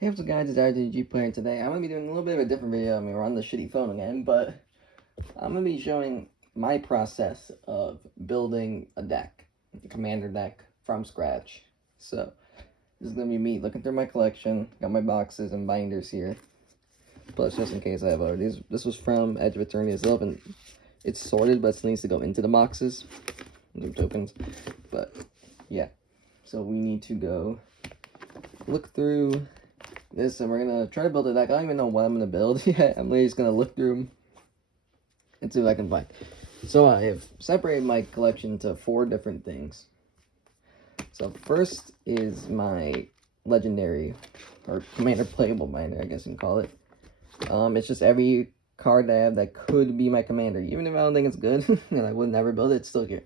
Hey, what's up guys, it's RTG Player. Today I'm going to be doing a little bit of a different video. I mean, we're on the shitty phone again, but I'm going to be showing my process of building a deck, a commander deck from scratch. So, this is going to be me looking through my collection, got my boxes and binders here. Plus, just in case I have others. This was from Edge of Eternity. It's sorted, but it still needs to go into the boxes. No tokens. But, yeah. So, we need to go look through this, and we're gonna try to build a deck. I don't even know what I'm gonna build yet. I'm literally just gonna look through them and see what I can find. So I have separated my collection into 4 different things. So first is my legendary or commander playable binder, I guess you can call it. It's just every card I have that could be my commander, even if I don't think it's good and I would never build it, it's still here.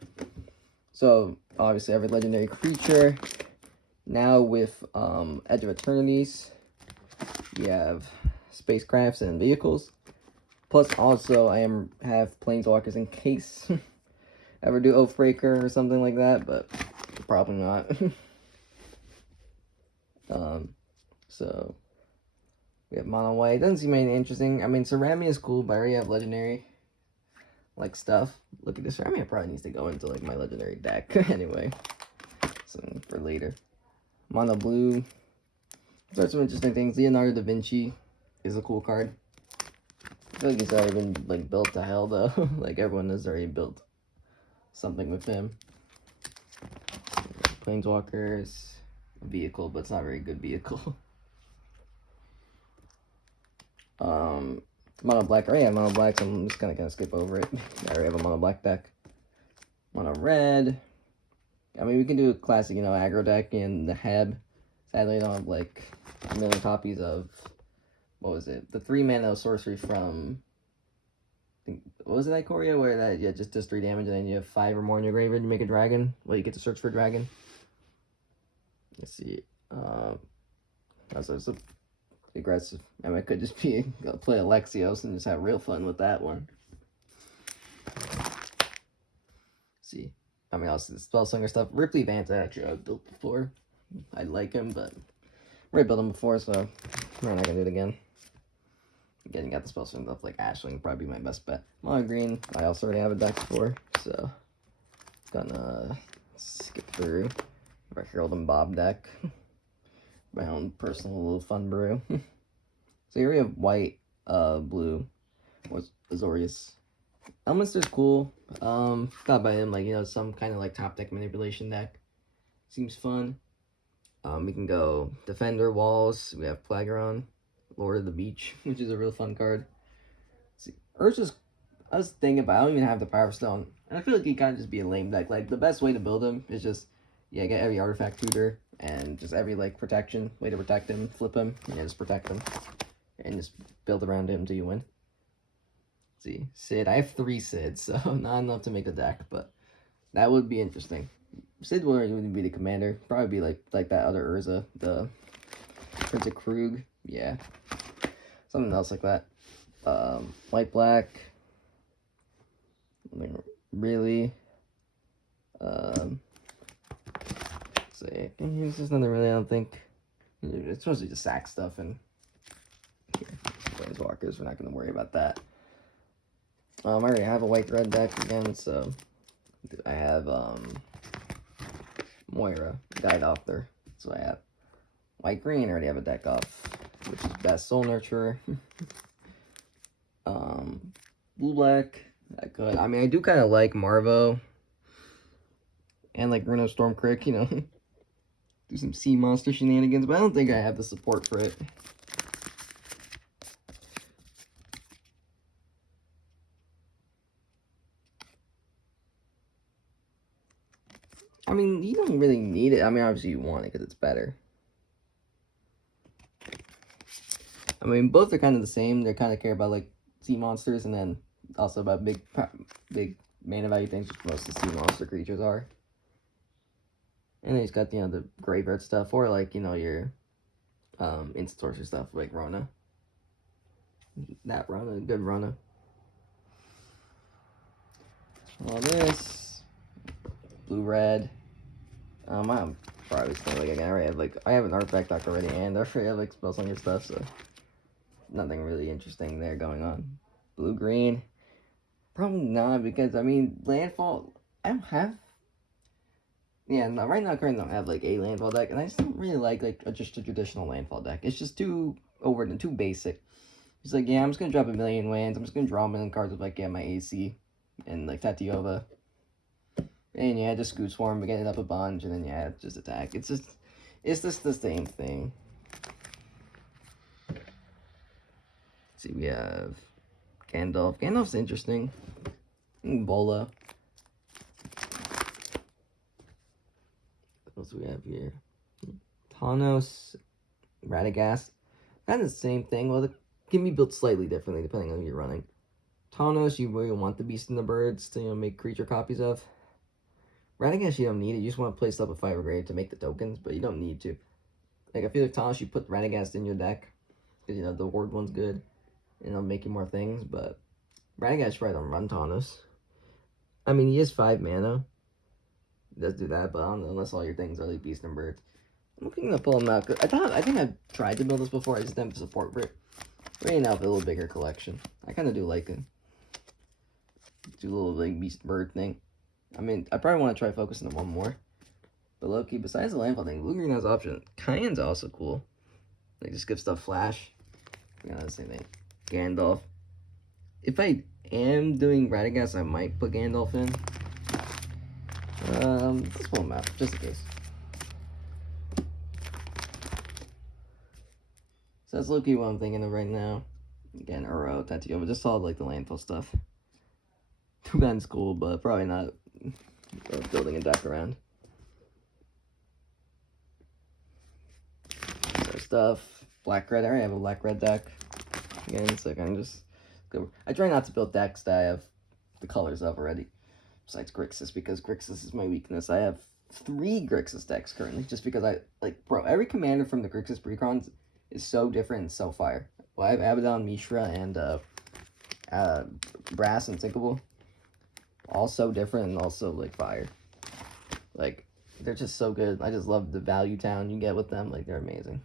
So obviously every legendary creature. Now with Edge of Eternities, we have spacecrafts and vehicles. Plus, also, I have planeswalkers in case I ever do Oathbreaker or something like that, but probably not. So we have mono white. It doesn't seem anything interesting. I mean, Cerami is cool, but I already have legendary like stuff. Look at this. Cerami probably needs to go into like my legendary deck anyway. So for later. Mono blue. Those are some interesting things. Leonardo da Vinci is a cool card. I feel like he's already been like built to hell though. Like everyone has already built something with him. Planeswalkers, vehicle, but it's not a very good vehicle. Mono black. I already have mono black, so I'm just gonna skip over it. I already have a mono black deck. Mono red. I mean, we can do a classic, you know, aggro deck in the Heb. Sadly, I don't have like a million copies of, what was it? The 3-mana sorcery from, what was it, Ikoria? Where that, yeah, just does 3 damage and then you have 5 or more in your graveyard, you make a dragon. Well, you get to search for a dragon. Let's see. That's a aggressive. I mean, I could just play Alexios and just have real fun with that one. Let's see. I mean, also the Spellslinger stuff. Ripley Vance, actually, I've built before. I like him, but I already built him before, so we're not gonna do it again. Again, got the Spellslinger stuff like Ashling, probably my best bet. Mono green, I also already have a deck for, so gonna skip through our Harold and Bob deck. My own personal little fun brew. So here we have white, blue, was Azorius. Elminster's cool. Thought by him, like, you know, some kind of like top deck manipulation deck. Seems fun. We can go Defender, Walls. We have Plageron, Lord of the Beach, which is a real fun card. Let's see. Urza's, I was thinking about, I don't even have the Power Stone. And I feel like he kind of just be a lame deck. Like, the best way to build him is just, yeah, get every artifact tutor and just every, like, protection, way to protect him, flip him, and yeah, just protect him. And just build around him until you win. Let's see, Sid. I have 3 Sids, so not enough to make a deck, but that would be interesting. Sid wouldn't be the commander. Probably be like that other Urza, the Prince of Krug. Yeah, something else like that. White black. Really. See, there's just nothing really. I don't think it's mostly just sack stuff and Planeswalkers. We're not going to worry about that. I already have a white-red deck again, so I have Moira, Guide Author. So I have white-green, I already have a deck off, which is Best Soul Nurturer. Blue-black, I could. I mean, I do kind of like Marvo and like Reno Stormcrick, you know, do some sea monster shenanigans, but I don't think I have the support for it. I mean, you don't really need it. I mean, obviously you want it because it's better. I mean, both are kind of the same. They kind of care about, like, sea monsters and then also about big mana value things, which most of the sea monster creatures are. And then he's got, you know, the graveyard stuff, or, like, you know, your instant sorcerer stuff, like Rona. That Rona, good Rona. All this. Blue-red. probably still like again. I have an artifact deck already, and I already have like Spellslinger stuff, so nothing really interesting there going on. Blue green, probably not, because I mean landfall. I don't have. Yeah, no, right now I currently don't have like a landfall deck, and I just don't really like just a traditional landfall deck. It's just too over and too basic. It's like, yeah, I'm just gonna drop a million lands. I'm just gonna draw a million cards with like, yeah, my AC and like Tatiova. And yeah, just Scoot Swarm, get it up a bunch, and then yeah, just attack. It's just the same thing. Let's see, we have Gandalf. Gandalf's interesting. Bola. What else do we have here? Thanos, Radagast. Kind of the same thing. Well, it can be built slightly differently depending on who you're running. Thanos, you really want the Beast and the Birds to, you know, make creature copies of. Radagast, you don't need it. You just want to play stuff with Fire Grave to make the tokens, but you don't need to. Like, I feel like Thanos, you put Radagast in your deck, because, you know, the Horde one's good, and it'll make you more things, but Radagast probably don't run Thanos. I mean, he is 5 mana. He does do that, but I don't know, unless all your things are like Beast and Birds. I'm looking to pull him out, because I think I've tried to build this before, I just didn't have support for it. Right now, build a bigger collection. I kind of do like it. Do a little, like, Beast Bird thing. I mean, I probably want to try focusing on one more. But low-key, besides the landfall thing, blue-green has option. Cayenne's also cool. Like, just give stuff flash. Yeah, that's the same thing. Gandalf. If I am doing Radagast, I might put Gandalf in. Let's pull him out, just in case. So that's low-key what I'm thinking of right now. Again, Uro, Tatiova, just all like the landfall stuff. Too bad's cool, but probably not building a deck around. So stuff, black-red, I already have a black-red deck. Again, so I kind of just go. I try not to build decks that I have the colors of already. Besides Grixis, because Grixis is my weakness. I have 3 Grixis decks currently, just because I, like, bro, every commander from the Grixis Precons is so different and so fire. Well, I have Abaddon, Mishra, and Brass and Sinkable. All so different and also, like, fire. Like, they're just so good. I just love the value town you get with them. Like, they're amazing.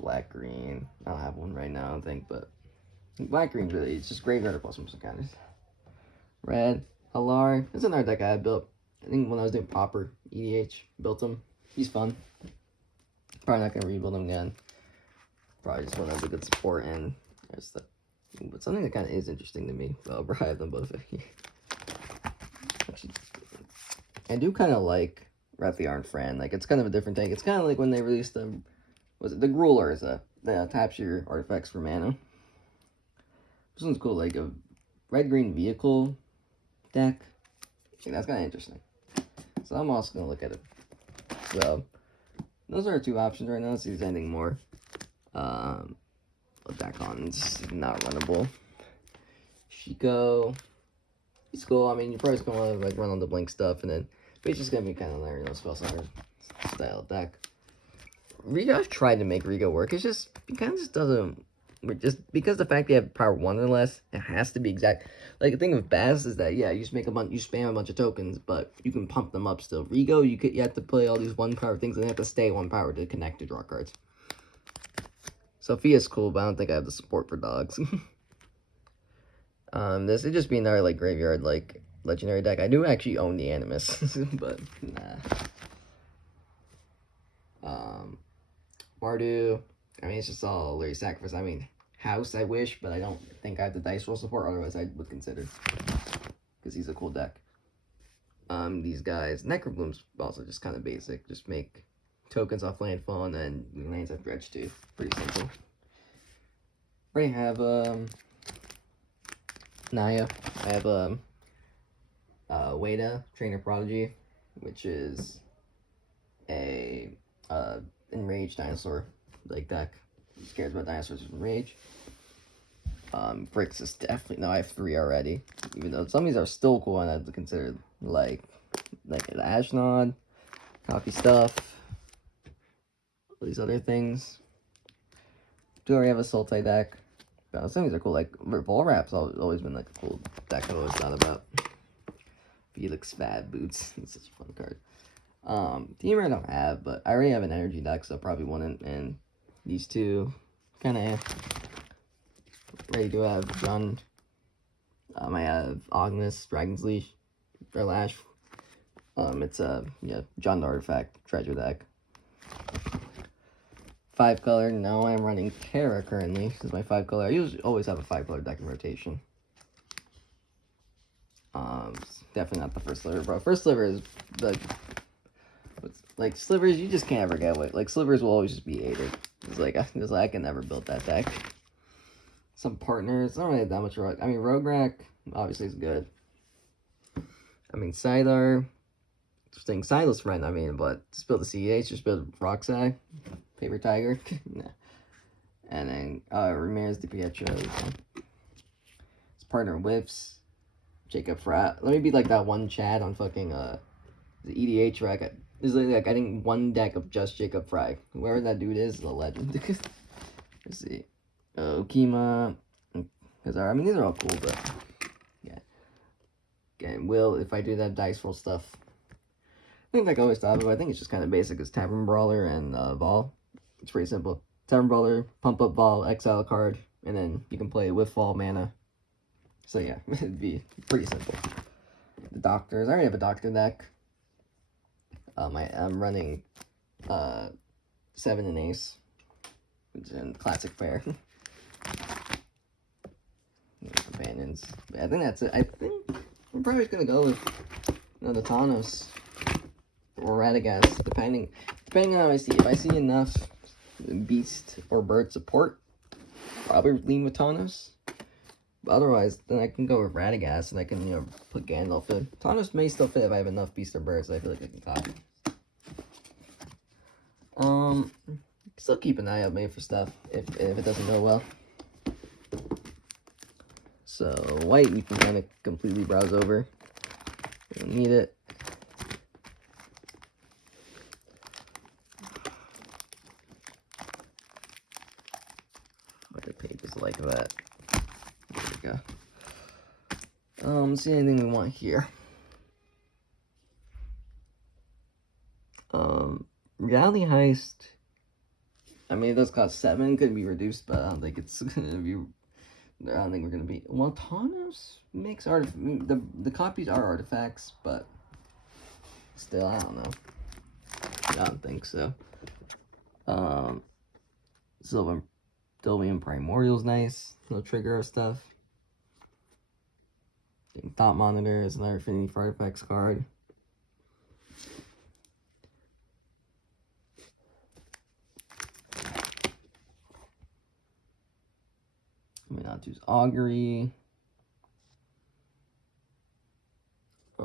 Black, green. I don't have one right now, I don't think, but black, green, really, it's just graveyard plus some kind of. Red, Halar. This is another deck I had built. I think when I was doing Pauper, EDH, built him. He's fun. Probably not gonna rebuild him again. Probably just one that has a good support, and there's the. But something that kind of is interesting to me. Well, I have them both here. Actually, I do kind of like Rathiarn Fran. Like, it's kind of a different thing. It's kind of like when they released the. Was it the Gruulers that taps your artifacts for mana? This one's cool, like a red-green vehicle deck. I think that's kind of interesting. So I'm also gonna look at it. So those are our 2 options right now. Let's see if there's anything more. Dacon's not runnable. Shiko, he's cool. I mean, you're probably just gonna want to like run on the blink stuff, and then but it's just gonna be kind of like, you know, Spellslinger style deck. Rigo, I've tried to make Rigo work. It's just, it kind of just doesn't, just because the fact they have power 1 or less, it has to be exact. Like, the thing with Baz is that, yeah, you just make a bunch, you spam a bunch of tokens, but you can pump them up still. Rigo, you have to play all these 1 power things, and they have to stay 1 power to connect to draw cards. Sophia's cool, but I don't think I have the support for dogs. This would just be another, like, graveyard, like, legendary deck. I do actually own the Animus, but, nah. Mardu, I mean, it's just all Larry Sacrifice. I mean, House, I wish, but I don't think I have the dice roll support, otherwise I would consider. Because he's a cool deck. These guys, Necrobloom's also just kind of basic. Just make tokens off landfall, and then lands have dredge too. Pretty simple. Right, I have, Naya. I have, Weda, Trainer Prodigy, which is a, enraged dinosaur like deck. Who cares about dinosaurs with enrage? Bricks is definitely, no, I have 3 already. Even though some of these are still cool and I have to consider, like the Ashnod, copy stuff, all these other things. Do already have a Sultai deck. But some of these are cool, like Volrap's always been like a cool deck I've always thought about. Felix Fab Boots, it's such a fun card. Teamer I don't have, but I already have an energy deck, so probably wouldn't. And these two, kind of ready to have John. I have Agnes, Dragon's Leash, or Lash. It's a John the Artifact treasure deck. 5 color. No, I'm running Kara currently. This is my 5 color. I usually always have a 5 color deck in rotation. Definitely not the first sliver, bro. First sliver is like slivers. You just can't ever get away. Like slivers will always just be aided. It's like I can never build that deck. Some partners. Not really that much rogue. I mean, Rogue obviously is good. I mean, Sidar. Interesting. Silas friend. I mean, but just build the CEH. Just build Roxai, Paper Tiger. Nah. And then Ramirez de Pietro. His partner Whips. Jacob Frat. Let me be like that one Chad on fucking the EDH rack. There's like I think one deck of just Jacob Fry. Whoever that dude is a legend. Let's see. Okima. I mean these are all cool, but yeah. Again, if I do that dice roll stuff. I think like I always thought of it, I think it's just kind of basic. It's Tavern Brawler and Vol. It's pretty simple. Tavern Brawler, pump up Vol, exile a card, and then you can play with Vol mana. So yeah, it'd be pretty simple. The Doctors, I already have a Doctor deck. I'm running 7 and Ace, which is in classic pair. Companions. But I think that's it. I think I'm probably just gonna go with the Thanos or Radagast, depending on how I see. If I see enough Beast or Bird support, probably lean with Thanos. Otherwise, then I can go with Radagast and I can, put Gandalf in. Thanos may still fit if I have enough Beast or Birds. I feel like I can copy. Still keep an eye out maybe for stuff if it doesn't go well. So, white we can kind of completely browse over. We don't need it. What the page is like that. There we go. Let's see anything we want here. Reality Heist. I mean, it does cost 7. Could be reduced, but I don't think it's gonna be. I don't think we're gonna be. Well, Thanos makes the copies are artifacts, but still, I don't know. I don't think so. Sylvan Primordial's nice. No trigger stuff. Thought Monitor is another Affinity for Artifacts card. Let me not use Augury. I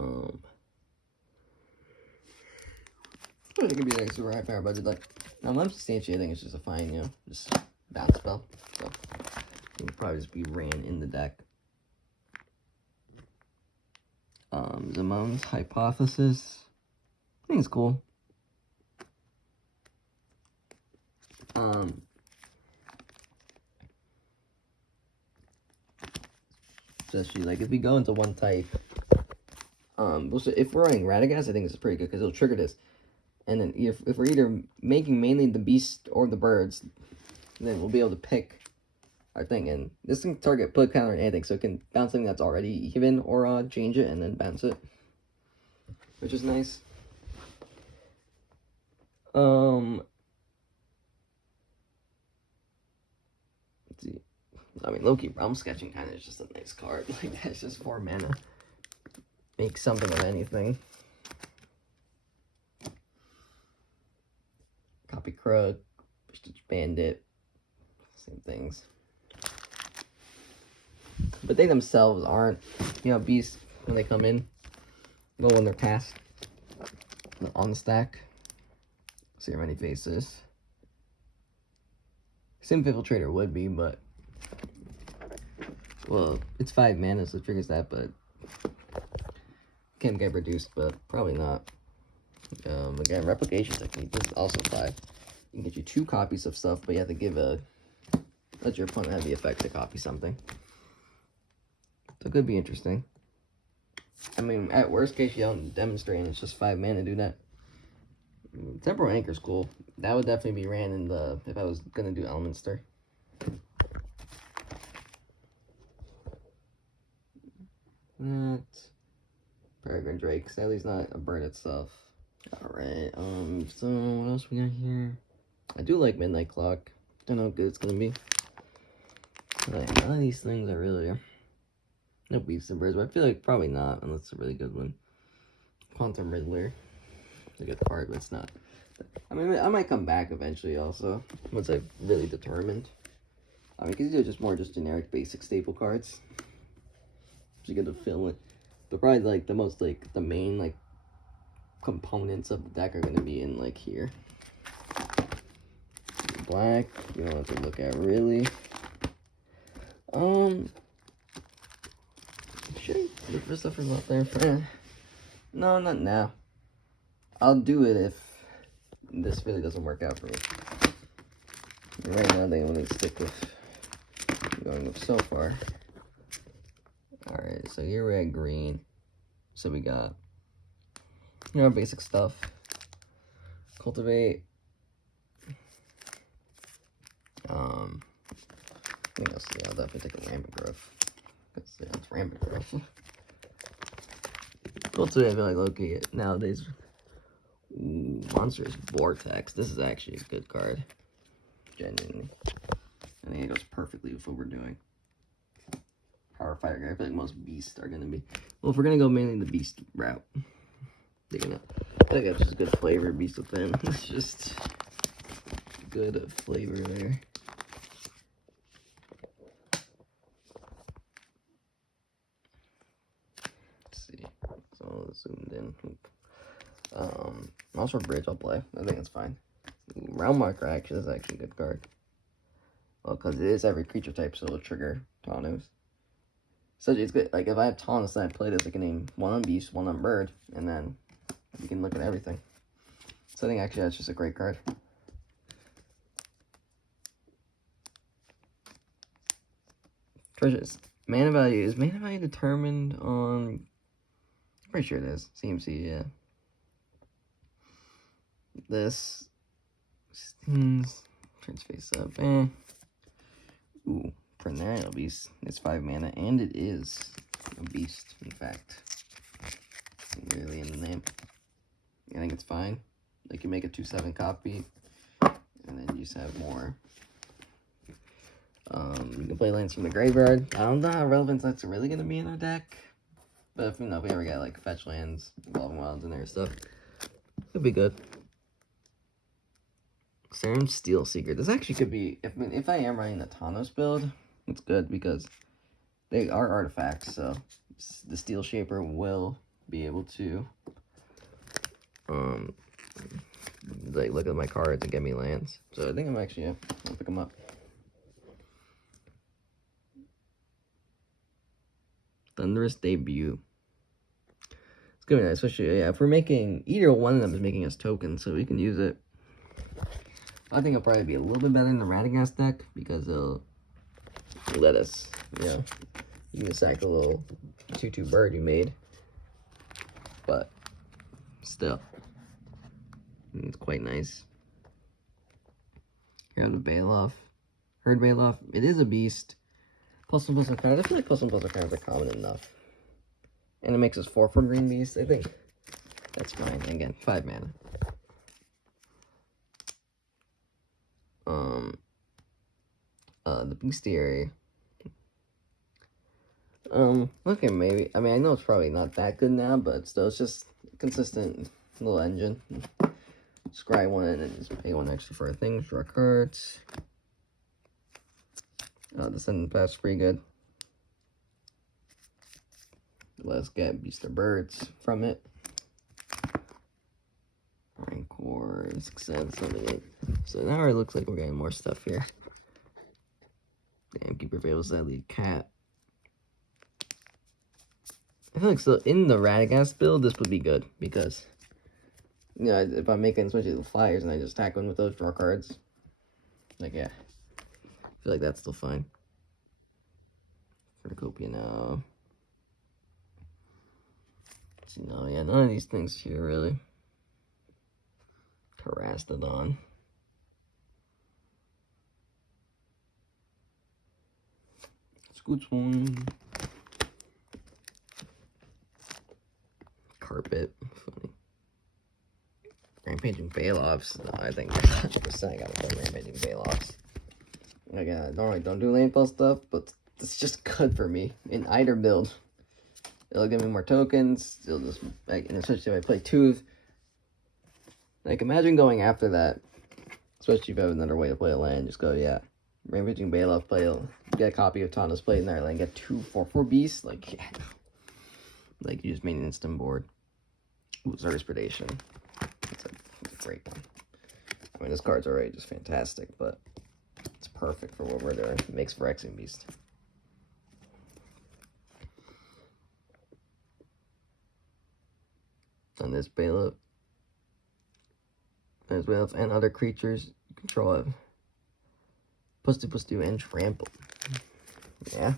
think it could be like a super high power budget. Like, now I'm substantiating. It's just a fine, just bounce spell. So it would probably just be ran in the deck. Zamon's Hypothesis. I think it's cool. Especially like if we go into one type. If we're running Radagast, I think this is pretty good because it'll trigger this. And then if we're either making mainly the beast or the birds, then we'll be able to pick our thing. And this can target put counter anything, so it can bounce something that's already even or change it and then bounce it, which is nice. Let's see. I mean, Loki Realm Sketching kind of is just a nice card. Like that's just 4 mana. Make something of anything. Copy Krug, Stitch Bandit, same things. But they themselves aren't, beasts when they come in. No, when they're cast on the stack. See how many faces. Sim Infiltrator would be, but well, it's 5 mana, so it triggers that, but can get reduced, but probably not. Again, Replication Technique, this is also 5. You can get you 2 copies of stuff, but you have to let your opponent have the effect to copy something. So it could be interesting. I mean, at worst case, you don't demonstrate, and it's just 5 mana to do that. Temporal Anchor's cool. That would definitely be ran in the, if I was gonna do Elminster. That Peregrine Drake. Sadly, he's not a bird itself. Alright, so what else we got here? I do like Midnight Clock. Don't know how good it's gonna be. Like, none of these things are really no beasts and birds, but I feel like probably not, unless it's a really good one. Quantum Riddler. It's a good card, but it's not. I mean, I might come back eventually also, once I'm really determined. I mean, because these are just more just generic basic staple cards. So you get to fill it. But probably like the most like the main like components of the deck are gonna be in like here. Black, you don't have to look at really. Should I look for stuff from out there? No, not now. I'll do it if this really doesn't work out for me. Right now they only stick with going with so far. Alright, so here we're at green. So we got, you know, basic stuff. Cultivate. I think I'll definitely take a Rampant Growth. Because, yeah, it's Rampant Growth. Cultivate, I feel like Loki nowadays. Ooh, Monstrous Vortex. This is actually a good card. Genuinely. I think it goes perfectly with what we're doing. Power Fire Guy. I feel like most beasts are going to be. Well, if we're going to go mainly the beast route, they're going to. I think that's just good flavor. Beast Within. It's just good flavor there. Let's see. It's all zoomed in. Also Bridge I'll play. I think it's fine. Realm Marker actually is actually a good card. Well, because it is every creature type, so it'll trigger Taunos. So it's good. Like, if I have Taunos, then I play this, I can name one on Beast, one on Bird, and then you can look at everything. So I think actually that's just a great card. Treasures. Mana value. Is mana value determined on... I'm pretty sure it is. CMC, yeah. This... Stings. Turns face up. Ooh. Perennial Beast. It's 5 mana, and it is a beast, in fact. Really in the name. I think it's fine. Like, you make a 2/7 copy, and then you just have more. You can play lands from the graveyard. I don't know how relevant that's really going to be in our deck. But if, you know, if we ever get, like, fetch lands, Evolving Wilds, and their stuff, it'll be good. Serum Steel Seeker. This actually could be, if I am running the Taunos build, it's good because they are artifacts, so the Steel Shaper will be able to like look at my cards and get me lands. So I think I'm actually I'll pick them up. Thunderous Debut. It's gonna be nice, especially if we're making either one of them is making us tokens, so we can use it. I think it'll probably be a little bit better than the Radagast deck because it'll let us, you know, you can sack a little 2/2 bird you made, but still, it's quite nice. Here on the Baloth, Herd Baloth. It is a beast. +1/+1 cards. I feel like +1/+1 cards are common enough, and it makes us 4/4 green beast. I think that's fine. Again, 5 mana. The Bestiary. Okay, maybe. I mean, I know it's probably not that good now, but still, it's just consistent little engine. Scry one and then just pay 1 extra for a thing, draw cards. Descendant Path's pretty good. Let's get Beast or Birds from it. Rancor, Success, something like. So now it looks like we're getting more stuff here. Damn, Keeper Fables, sadly, Cat. I feel like so in the Radagast build, this would be good because, you know, if I'm making especially the flyers and I just attack one with those, draw cards, like, yeah, I feel like that's still fine. Cornucopia now. No, yeah, none of these things here really. Terastodon. Scootswan. Carpet. Funny. Rampaging Bailoffs. No, I think 100% I gotta play Rampaging Bailoffs. Again, I normally don't do landfall stuff, but it's just good for me in either build. It'll give me more tokens. It'll just, like, and especially if I play Tooth. Like, imagine going after that, especially if you have another way to play a land. Just go, yeah, Rampaging Bailoff, get a copy of Tana's play in there, and get 2 4/4 beasts. Like, yeah. Like, you just made an instant board. Ooh, Zer's Predation. It's a great one. I mean, this card's already just fantastic, but it's perfect for what we're doing. It makes for Phyrexian Beast. On this Bailiff, there's Bailiff and other creatures you control have +2/+2 and trample. Yeah.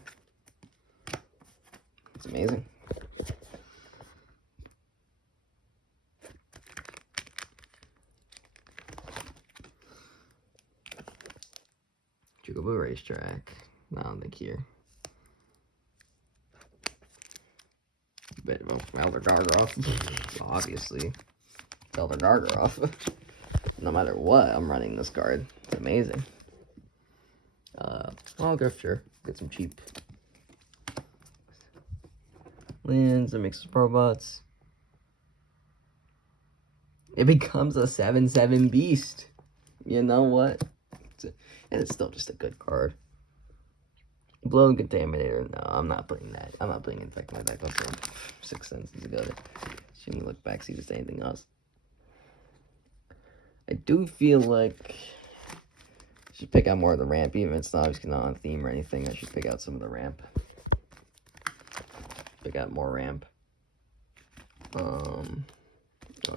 It's amazing. Chocobo Racetrack. No, I don't think here. Bit of Elder Gargoth. Obviously. Elder Gargoth. No matter what, I'm running this card. It's amazing. I'll go sure. Get some cheap lands and mix some robots. It becomes a 7/7 beast. You know what? And it's still just a good card. Blow Contaminator. No, I'm not putting that. I'm not putting Infect my deck up for 6 cents ago. Should we look back, see if there's anything else? I do feel like I should pick out more of the ramp, even if it's not obviously not on theme or anything. I should pick out some of the ramp. Pick out more ramp. Oh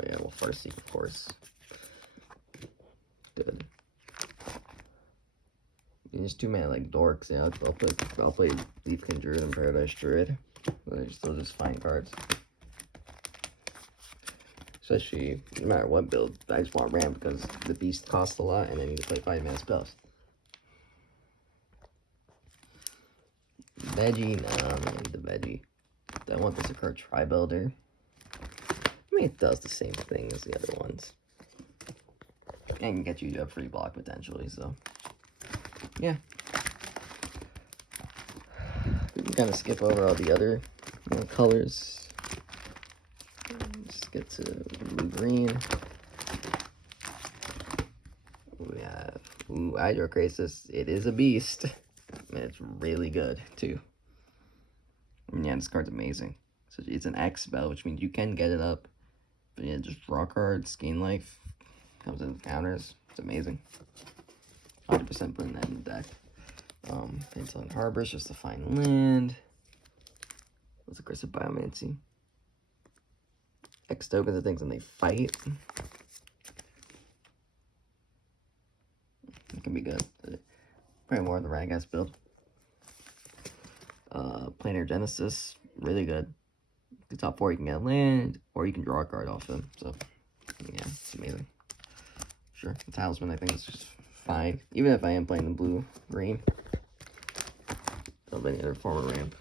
yeah, well, Farseek, of course. Good. There's too many like dorks. Yeah, I'll play Leafkin Druid and Paradise Druid. They're still just fine cards. Especially no matter what build, I just want ramp because the beast costs a lot and I need to play 5-mana spells. Veggie, no, I'm gonna need the veggie. Do I want this to occur Tri-Builder? I mean, it does the same thing as the other ones. And can get you a free block potentially, so. Yeah. We can kind of skip over all the other colors. Just get to blue-green. We have Hydro Krasis. It is a beast. And it's really good, too. I mean, yeah, this card's amazing. So it's an X spell, which means you can get it up. But yeah, just draw cards, gain life. Comes in counters. It's amazing. 100% putting that in the deck. Painted Harbor is just a fine land. What's Aggressive Biomancy? X tokens of things and they fight. It can be good. Probably more of the Radagast build. Planar Genesis, really good. The top 4 you can get land, or you can draw a card off them. So, yeah, it's amazing. Sure, the Talisman I think is just fine. Even if I am playing the blue-green. Of any other form of ramp.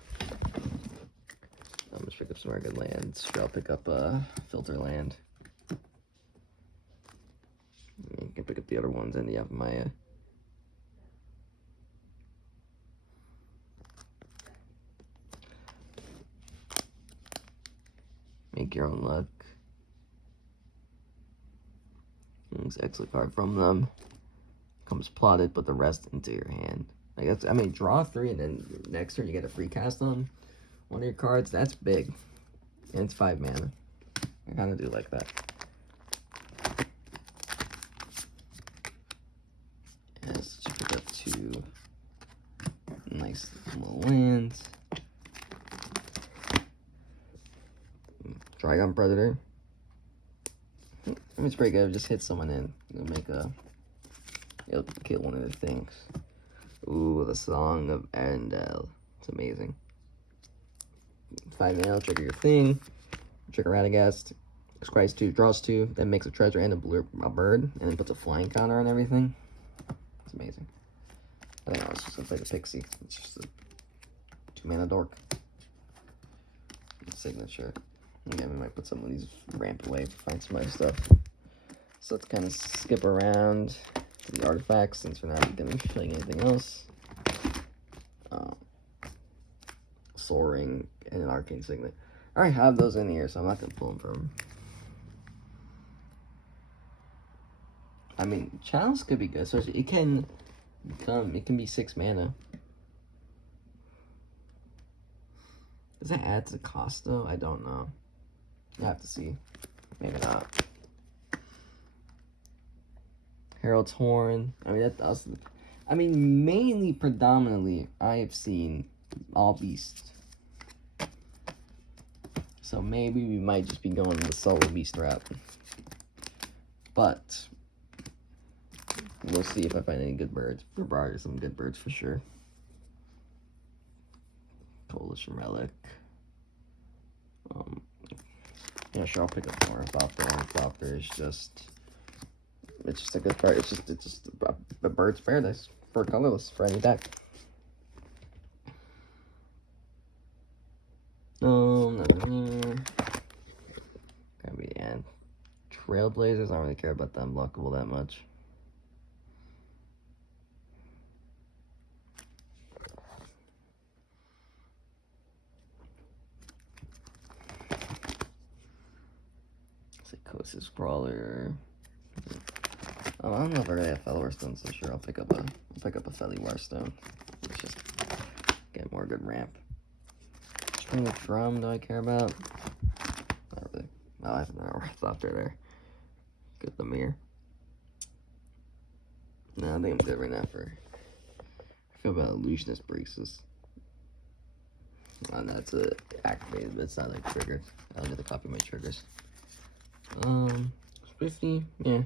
I'm just pick up some more good lands. Sure, I'll pick up Filter Land. You can pick up the other ones in the Yavimaya. Make your own luck. It's an excellent card from them. Comes plotted, put the rest into your hand. Like that's, I mean, draw 3 and then next turn you get a free cast on one of your cards. That's big. And it's 5 mana. I kind of do like that. Let's just pick up 2 nice little lands. Trigon Predator. It's pretty good. Just hit someone in. It'll kill one of the things. Ooh, the Song of Arendelle. It's amazing. 5 mana, trigger your thing. Trigger Radagast. Scries 2, draws 2, then makes a treasure and a bird, and then puts a flying counter on everything. It's amazing. I think I was just gonna play the Pixie. It's just a 2-mana dork. Signature. Again, we might put some of these ramp away to find some other stuff. So let's kind of skip around to the artifacts since we're not going to be playing anything else. Soaring and an Arcane Signet. I already have those in here, so I'm not going to pull them from. I mean, Chalice could be good. So it can be 6 mana. Does that add to the cost though? I don't know. I have to see. Maybe not. Herald's Horn. I mean, mainly, predominantly, I have seen all beasts. So maybe we might just be going the solo beast route. But we'll see if I find any good birds. There are some good birds for sure. Coalition Relic. Yeah, sure, I'll pick up more about the Flopper. It's just a good card. It's just a bird's paradise for colorless for any deck. Nothing here. Gonna be and Trailblazers. I don't really care about the unblockable that much. Psychosis Crawler. Oh, I don't know if I really have Fellwar Stone, so sure I'll pick up a Fellwar Stone. Let's just get more good ramp. String of Drum, do I care about? Not really. Oh, I have no Thopter there. Get the mirror. No, I think I'm good right now for. I feel about Illusionist Braces. Oh, no, it's activated, but it's not like triggered. I'll get to copy my triggers. Swifty, yeah,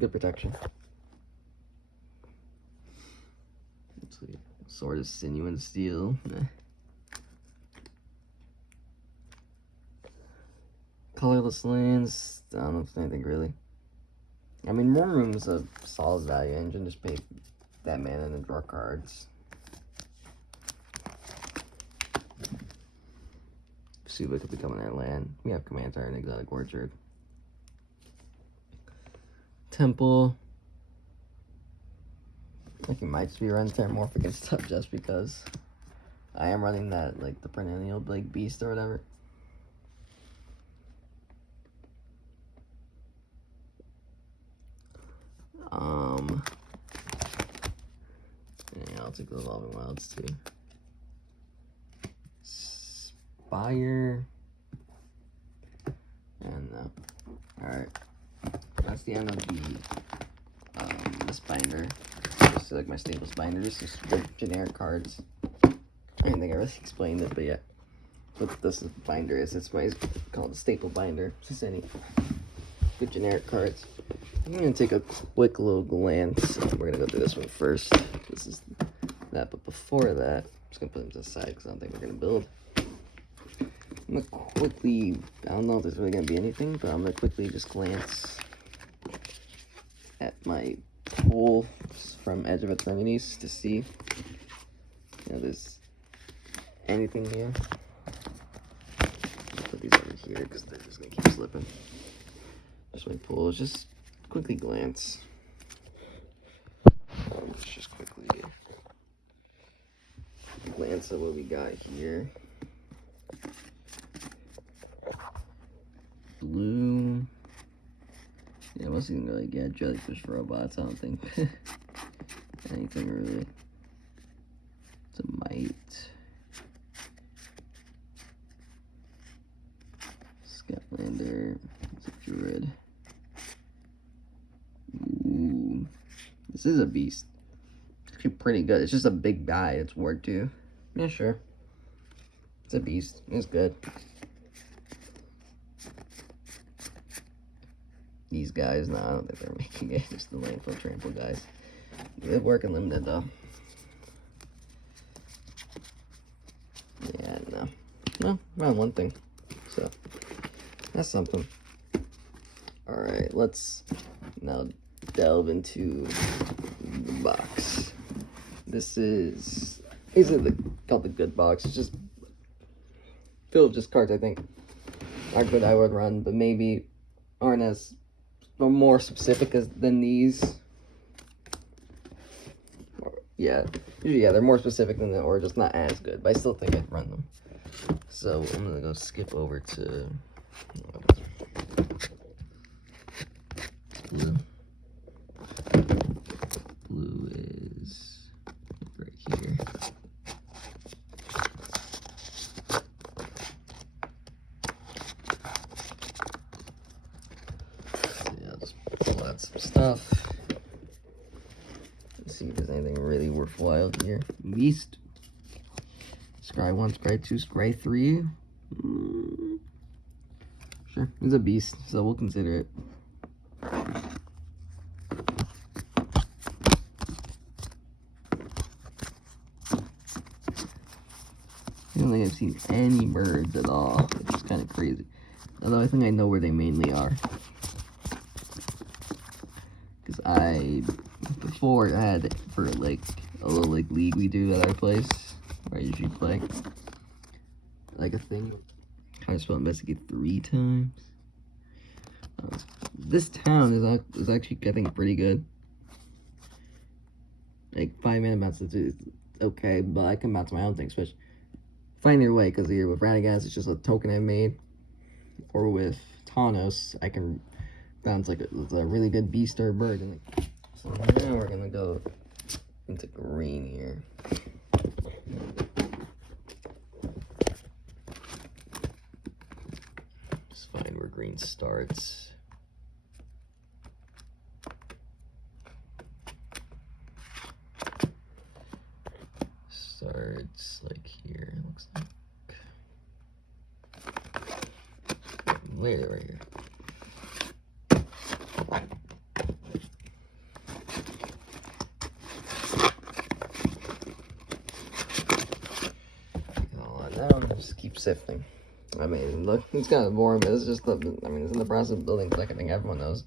good protection. Let's see. Sword of Sinuous Steel. Colorless lands, I don't know if there's anything really. I mean, War Room's a solid value engine, just pay that mana and then draw cards. See what could become in that land. We have Command Tire and Exotic Orchard. Temple. I think you might just be running Terramorphic and stuff just because I am running that, like, the Perennial Blade Beast or whatever. Yeah, I'll take the Evolving Wilds too. Spire. And alright. That's the end of the this binder. Just like my Staples binder, just some generic cards. I don't think I really explained it, but yeah. What this binder is, it's called a staple binder. It's just any good generic cards. I'm gonna take a quick little glance. We're gonna go through this one first. This is that, but before that, I'm just gonna put them to the side because I don't think we're gonna build. I'm gonna quickly, I don't know if there's really gonna be anything, but I'm gonna quickly just glance at my pool from Edge of Eternities to see if there's anything here. Put these over here because they're just gonna keep slipping. Just my pool, just quickly glance. Let's just quickly glance at what we got here. Blue. Yeah, I wasn't gonna really get Jellyfish Robots, I don't think. Anything really. It's a Might. Scatlander. It's a Druid. Ooh. This is a beast. It's actually pretty good. It's just a big guy. It's Ward 2. Yeah, sure. It's a beast. It's good. These guys, no, I don't think they're making it. Just the Landfill Trample guys. They work in limited though. Yeah, no. No, around one thing. So, that's something. Alright, let's now delve into the box. This is called the good box. It's just filled with just cards I think are good I would run, but maybe aren't as more specific than these. Yeah, usually they're more specific than that, or just not as good, but I still think I'd run them. So I'm gonna go skip over to blue. Blue is right here. Yeah, I'll just pull out some stuff. Let's see if there's anything really worthwhile here. Beast. Scry 1, Scry 2, Scry 3. Sure, it's a beast, so we'll consider it. I don't think I've seen any birds at all, which is kind of crazy. Although I think I know where they mainly are. Because before I had, for like a little like league we do at our place, where I usually play, like a thing, I just want to investigate 3 times. This town is actually getting pretty good. Like 5-mana bounce is okay, but I can bounce my own things, which find your way, because either with Radagast it's just a token I made, or with Taunos I can bounce like a really good beast or bird. And so now we're gonna go into green here. Just find where green starts. Starts like here, it looks like. Later, right here. Just keep sifting. I mean, look, it's kind of boring, but it's just I mean, it's in the process of building, like I think everyone knows.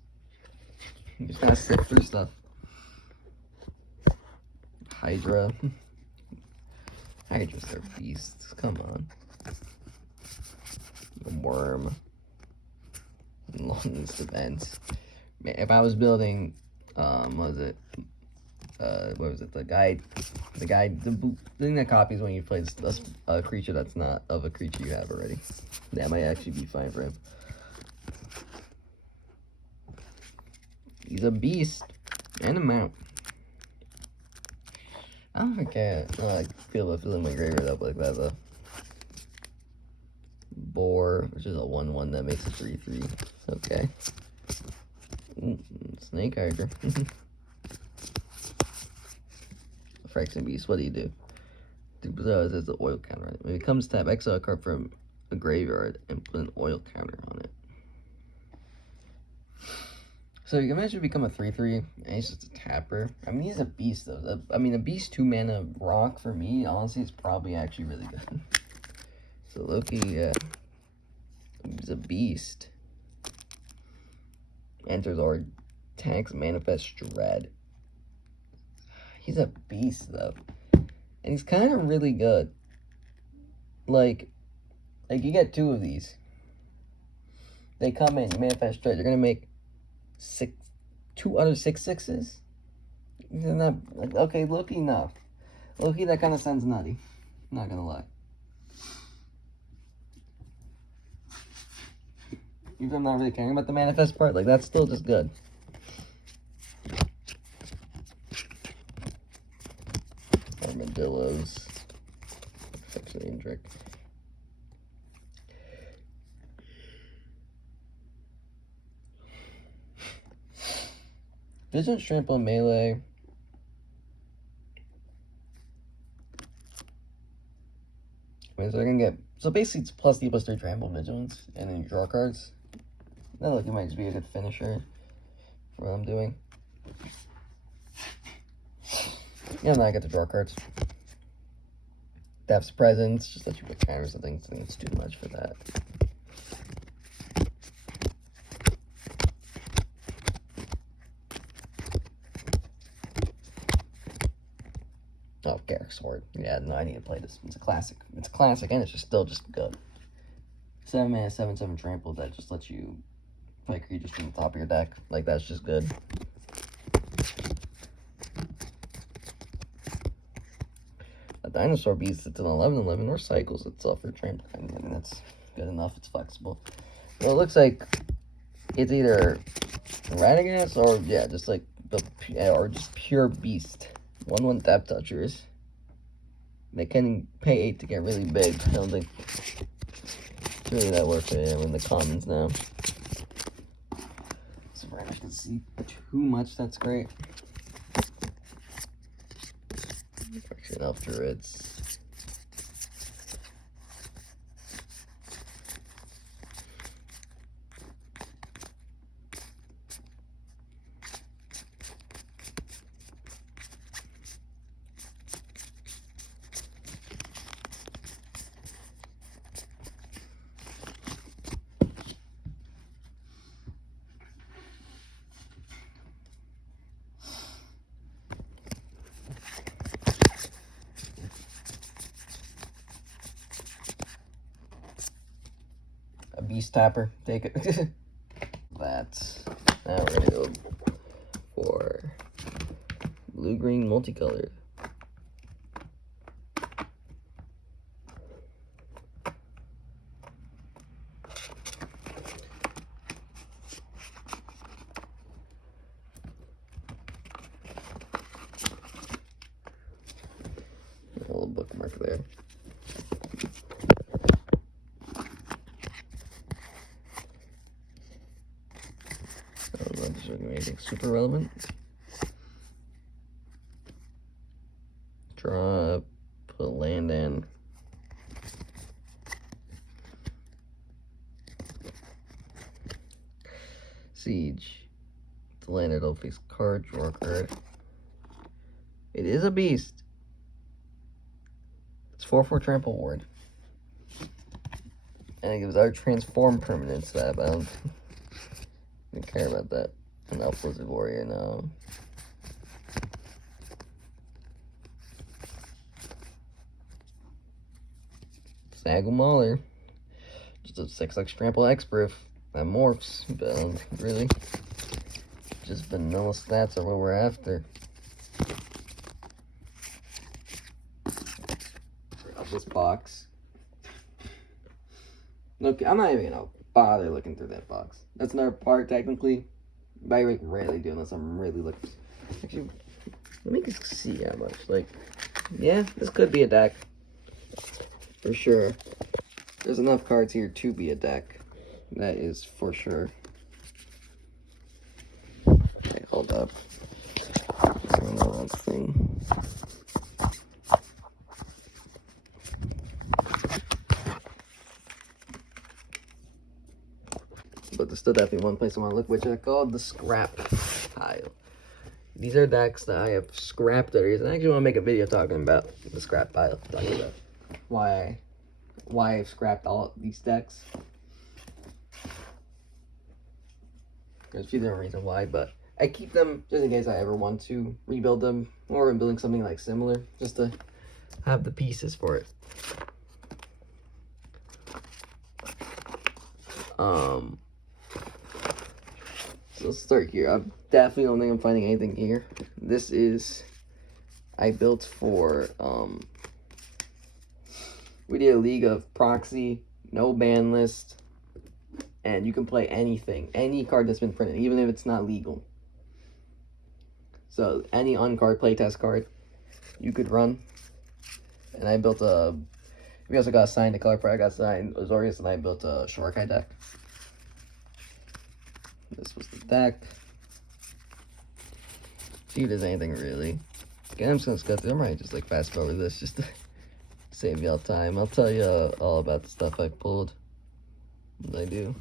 You just gotta sift through stuff. Hydra. Hydra's their beasts. Come on. The worm. London's events. If I was building, what was it? What was it? The thing that copies when you play a creature that's not of a creature you have already. That might actually be fine for him. He's a beast and a mount. I don't think I feel filling my graveyard up like that though. Boar, which is a 1/1 that makes a 3/3. Okay. Snake Hydra. Phyrexian Beast, what do you do? There's the oil counter on it. When it comes to tap, exile a card from a graveyard and put an oil counter on it. So you can eventually become a 3/3, and he's just a tapper. I mean, he's a beast though. I mean, a beast 2-mana rock for me, honestly, is probably actually really good. So Loki, he's a beast. Enters or tanks Manifest Dread. He's a beast though, and he's kind of really good. Like you get 2 of these. They come in, you Manifest Dread. You're gonna make 2 other 6/6s. Isn't that okay? Loki, no. Loki, that kind of sounds nutty. Not gonna lie. Even I'm not really caring about the manifest part, like that's still just good. Armadillos. Affectionate Indric. Vision Trample melee. Wait, so I can get basically it's +D+3 trample vigilance, and then you draw cards. That look, it might just be a good finisher for what I'm doing. Yeah, now I get to draw cards. Death's Presence, just let you put counters and things. I think it's too much for that. Oh, Garrick Sword. Yeah, no, I need to play this. It's a classic. It's a classic, and it's just still just good. 7-mana, 7/7 trample that just lets you play creatures from the top of your deck. Like, that's just good. A Dinosaur Beast, it's an 11/11 or cycles itself for trample. I mean, that's good enough. It's flexible. Well, it looks like it's either Radagast or, yeah, just like or just pure beast. 1/1 Depth Touchers. They can pay 8 to get really big. I don't think it's really that worth it in the commons now. So if I can see too much, that's great. Friction Elf Druids. A Beast Tapper, take it. That's, now we're gonna go for blue-green multicolored. A little bookmark there. Anything super relevant. Draw, put land in. Siege. The land it'll face card, draw a card. It is a beast. It's 4/4 trample ward. And it gives our transform permanence that, but I don't care about that. An Elf Lizard Warrior now. Snaggle Mauler. Just a 6/6 trample X-Proof. That morphs, but really. Just vanilla stats are what we're after. Out this box. Look, I'm not even gonna bother looking through that box. That's another part, technically. But I rarely do unless I'm really looking. Actually, let me just see how much. Like, yeah, this could be a deck. For sure. There's enough cards here to be a deck. That is for sure. Okay, hold up. Let's see. But there's still definitely one place I want to look, which I called the scrap pile. These are decks that I have scrapped already. And I actually want to make a video talking about the scrap pile. Talking about why I've scrapped all these decks. There's a few different reasons why, but I keep them just in case I ever want to rebuild them, or I'm building something like similar, just to have the pieces for it. So let's start here. I definitely don't think I'm finding anything here. This is, I built for, we did a league of proxy, no ban list, and you can play anything, any card that's been printed, even if it's not legal. So any uncard playtest card you could run. And I built a, we also got assigned a color for, I got assigned Azorius, and I built a Shorakai deck. This was the deck. See if there's anything really. Again, I'm just gonna go through. I might just like fast forward this just to save y'all time. I'll tell you all about the stuff I pulled as I do.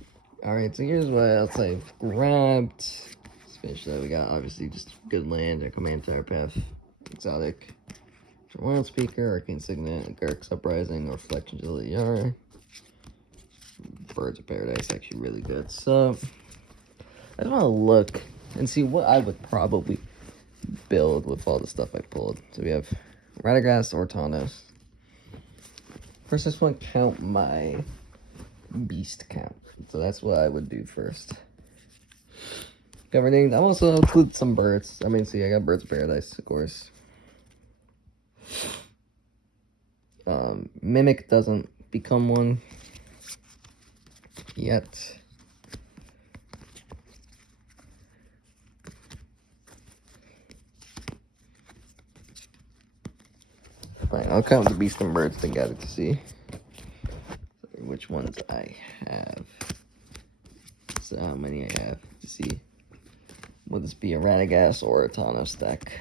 Alright, so here's what else I've grabbed. Let's finish that. We got obviously just good land, our Command Tower Path, Exotic, Wild Speaker, Arcane Signet, Garruk's Uprising, or Reflections of the Yara. Birds of Paradise, actually really good. So I just want to look and see what I would probably build with all the stuff I pulled. So we have Radagast or Taunos. First, I just want to count my beast count. So that's what I would do first. Governing, I'll also include some birds. I mean, see, I got Birds of Paradise, of course. Mimic doesn't become one yet. Fine, I'll count the beast and birds together to see which ones I have. So how many I have to see. Will this be a Radagast or a Taunos deck?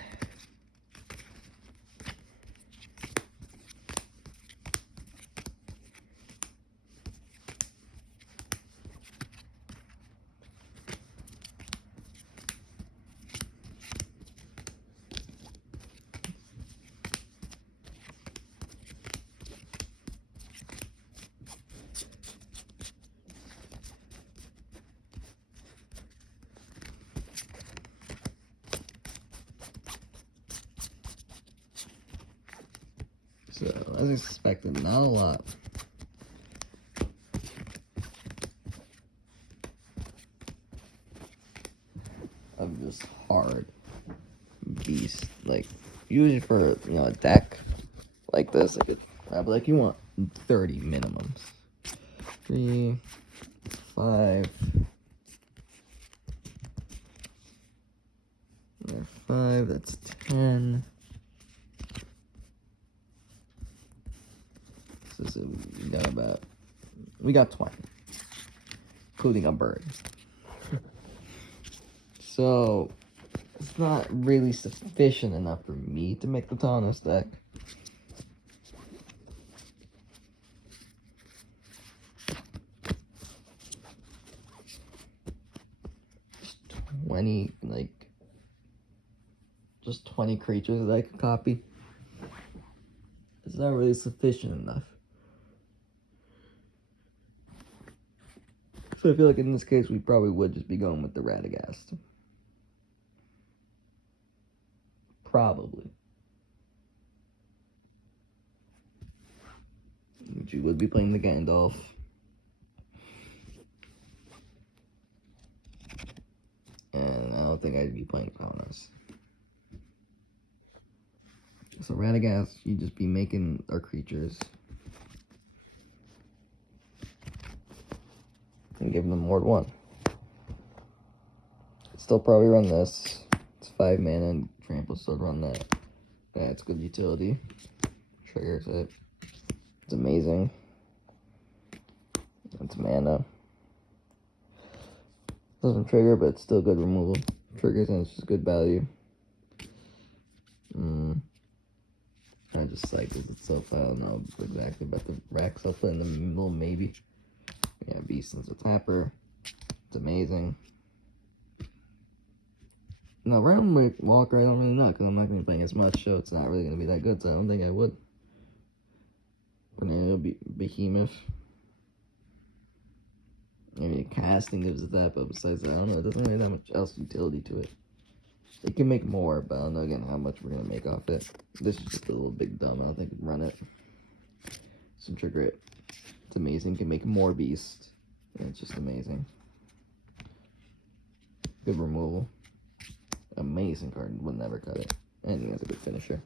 So, as expected, not a lot. Of just hard beast. Like, usually for, you know, a deck like this, I could grab, like, you want 30 minimums. 3, 5. There, 5, that's 10. So we got 20, including a bird. So it's not really sufficient enough for me to make the Taunos deck. Just 20 creatures that I could copy. It's not really sufficient enough. So I feel like in this case, we probably would just be going with the Radagast. Probably. Which you would be playing the Gandalf. And I don't think I'd be playing Taunos. So Radagast, you'd just be making our creatures. And giving them more than one. Still probably run this. It's 5 mana and trample, so I'd run that. Yeah, it's good utility. Triggers it. It's amazing. It's mana. Doesn't trigger, but it's still good removal. Triggers and it's just good value. I just cycles itself. I don't know exactly about the racks. I'll put in the middle, maybe. Yeah, Beast is a tapper. It's amazing. No, Realm Walker, I don't really know, because I'm not going to be playing as much, so it's not really going to be that good, so I don't think I would. It'll be Behemoth. Maybe casting gives it that, but besides that, I don't know, it doesn't really have that much else utility to it. It can make more, but I don't know again how much we're going to make off it. This is just a little big dumb, I don't think we can run it. So trigger it. It's amazing, can make more Beast. And it's just amazing. Good removal. Amazing card, would never cut it. And I think that's a good finisher.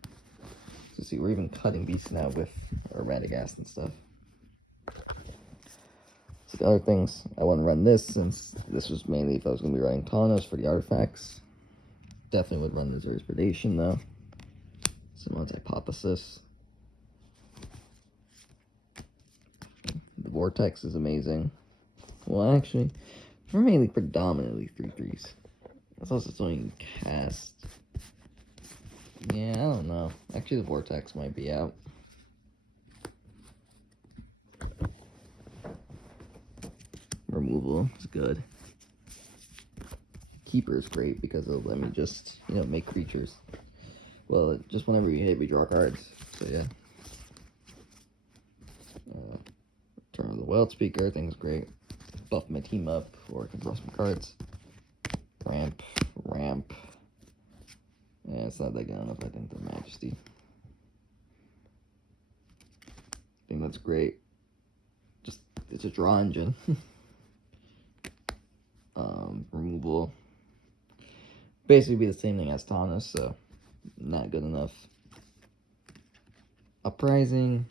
So see, we're even cutting Beasts now with our Radagast and stuff. So the other things, I want to run this since this was mainly if I was going to be running Taunos for the artifacts. Definitely would run the Zer's Predation though. Someone's Hypothesis. The Vortex is amazing. Well, actually, we're mainly predominantly 3/3s. That's also something you can cast. Yeah, I don't know. Actually, the Vortex might be out. Removal is good. Keeper is great because it'll let me just, you know, make creatures. Well, just whenever we hit, we draw cards. So, yeah. Turn on the Wild Speaker, I think is great. Buff my team up, or I can draw some cards. Ramp. Yeah, it's not that good enough, I think, the Majesty. that's great. Just, it's a draw engine. Removal. Basically be the same thing as Taunos, so not good enough. Uprising.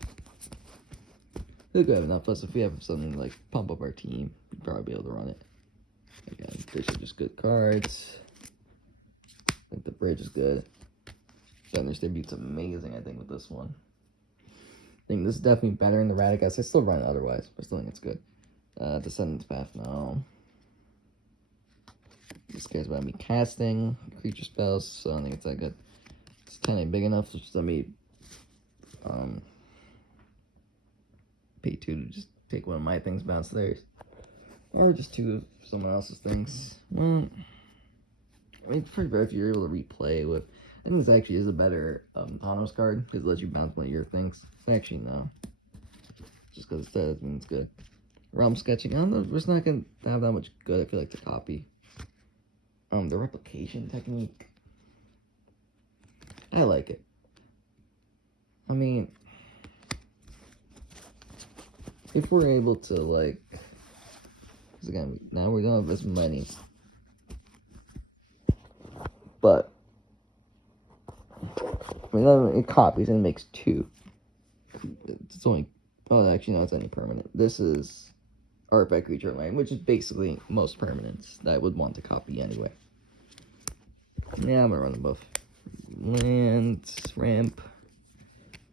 They're good enough. Plus, if we have something like pump up our team, we'd probably be able to run it. Again, these are just good cards. I think the bridge is good. Thunder's Debute's amazing, I think, with this one. I think this is definitely better than the Radagast. I still run it otherwise, but I still think it's good. Descendant's Path, no. This guy's about me casting creature spells, so I don't think it's that good. It's kind of big enough to just let me pay 2 to just take one of my things, bounce theirs. Or just 2 of someone else's things. Well, I mean, it's pretty bad if you're able to replay with. I think this actually is a better Taunos card because it lets you bounce one of your things. Actually, no. Just because it does means it's good. Realm Sketching, I don't know, it's not going to have that much good, I feel like, to copy. The Replication Technique. I like it. I mean, if we're able to, like, because again, now we don't have as many. But, I mean, it copies and makes 2. It's only, oh, actually, no, it's any permanent. This is Artifact Creature Land, which is basically most permanents that I would want to copy anyway. Yeah, I'm gonna run them both. Land, ramp.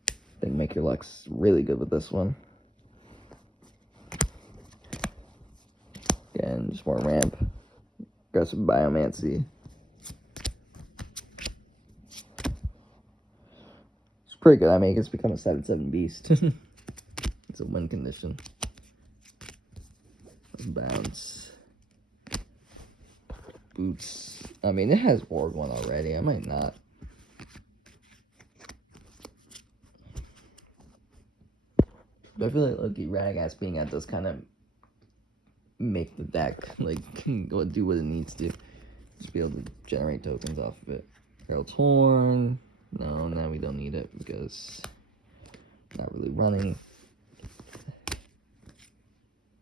I think Make Your Luck's really good with this one. Again, just more ramp. Aggressive Biomancy. It's pretty good. I mean, it's become a 7/7 beast. It's a win condition. Bounce. Boots. I mean, it has Ward 1 already. I might not. But I feel like Loki Radagast being at does kind of make the deck like do what it needs to. Just be able to generate tokens off of it. Herald's Horn. No, now we don't need it because not really running.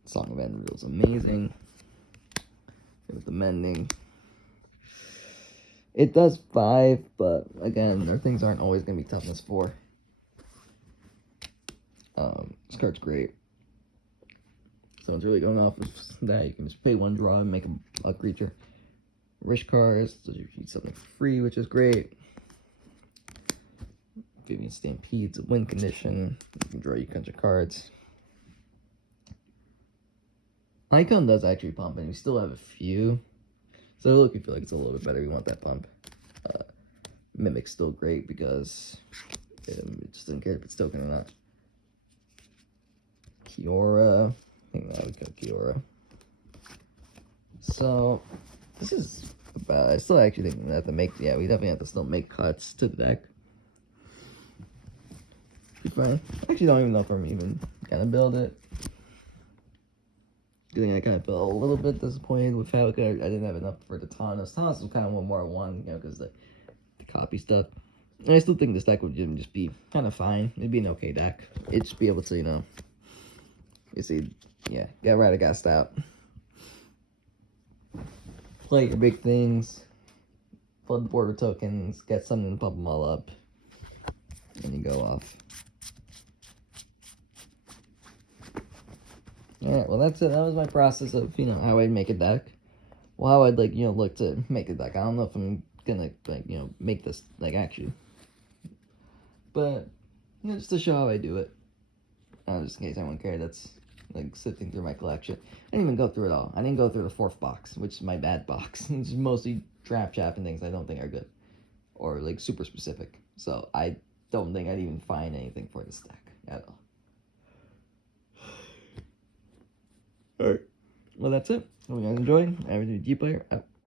Song of End is amazing. With the mending. It does 5, but again, their things aren't always going to be toughness 4. This card's great. So it's really going off of that. You can just pay 1 draw and make a creature. Rishkars, so you get something free, which is great. Vivian Stampede's a win condition. You can draw you a bunch of cards. Icon does actually pump, and we still have a few. So look, we feel like it's a little bit better. We want that pump. Mimic's still great because it just doesn't care if it's token or not. Kiora. I think that would go Kiora. So this is about. I still actually think we have to make. Yeah, we definitely have to still make cuts to the deck. Be fine. I actually don't even know if I'm even gonna build it. I think I kind of felt a little bit disappointed with how I didn't have enough for the Taunos. Taunos was kind of one more one, you know, because the copy stuff. And I still think this deck would just be kind of fine. It'd be an okay deck. It'd just be able to, you know, you see, yeah, get Radagast out. Play your big things. Flood the board with tokens. Get something to pump them all up. And you go off. Alright, well that's it. That was my process of, you know, how I'd make a deck. Well, how I'd, like, you know, look to make a deck. I don't know if I'm gonna, like, you know, make this, like, actually. But, you know, just to show how I do it. Just in case anyone cared, that's, like, sifting through my collection. I didn't even go through it all. I didn't go through the 4th box, which is my bad box. It's mostly trap chap and things I don't think are good. Or, like, super specific. So, I don't think I'd even find anything for this deck at all. Alright. Well, that's it. Hope you guys enjoyed. Average G Player out.